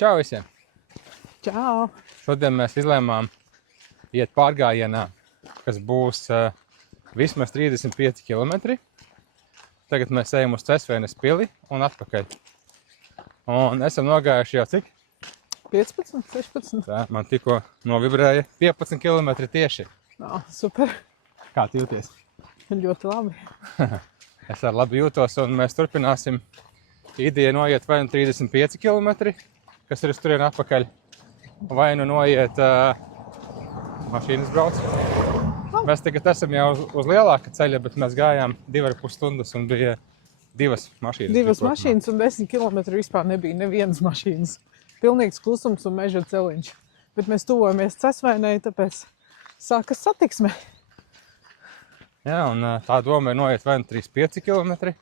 Čau visiem! Čau! Šodien mēs izlēmām iet pārgājienā, kas būs vismaz 35 km. Tagad mēs ejam uz Cesvēnes pili un atpakaļ. Un esam nogājuši jau cik? 15, 16. Tā, man tikko novibrēja 15 km tieši. Super. Kā tu jūties? Ļoti labi. Es arī labi jūtos un mēs turpināsim ideja noiet vai nu 35 km, kas ir uz turien atpakaļ, vai nu noiet mašīnas brauc. Mēs tagad esam jau uz lielāka ceļa, bet mēs gājām 2,5 stundas un bija divas mašīnas. Divas mašīnas un 10 km vispār nebija nevienas mašīnas. Pilnīgs klusums un meža celiņš. Bet mēs tuvojamies Cesvēnei, tāpēc sākas satiksme. Jā, un tā doma ir noiet vai nu 35 km,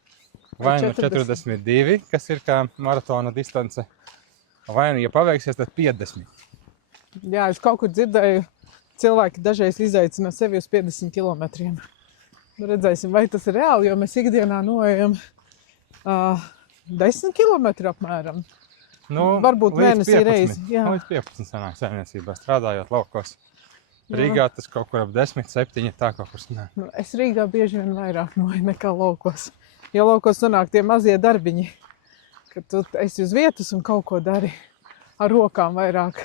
vai nu 42, kas ir kā maratona distance, vai nu, ja paveiksies, tad 50. Jā, es kaut kur dzirdēju, cilvēki dažreiz izaicina sevi uz 50 km. Redzēsim, vai tas ir reāli, jo mēs ikdienā noejam 10 km apmēram. Varbūt mēnesī reizi. Līdz 15 sanāk saimniecībā, strādājot laukos. Rīgā tas kaut kur ap 10, 7, tā kaut kur sanāk. Es Rīgā bieži vien vairāk noeju nekā laukos. Jo laukos sanāk tie mazie darbiņi, kad tu esi uz vietas un kaut ko dari ar rokām vairāk.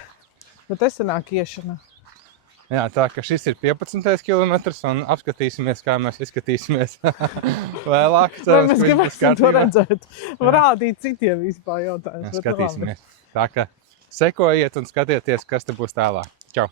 Bet es sanāk iešana. Jā, tā ka šis ir 15 kilometrs un apskatīsimies, kā mēs izskatīsimies vēlāk. Vai mēs gribēsim to redzēt? Rādīt citiem vispār jautājums. Skatīsimies. Tā ka sekojiet un skatieties, kas te būs tālāk. Čau!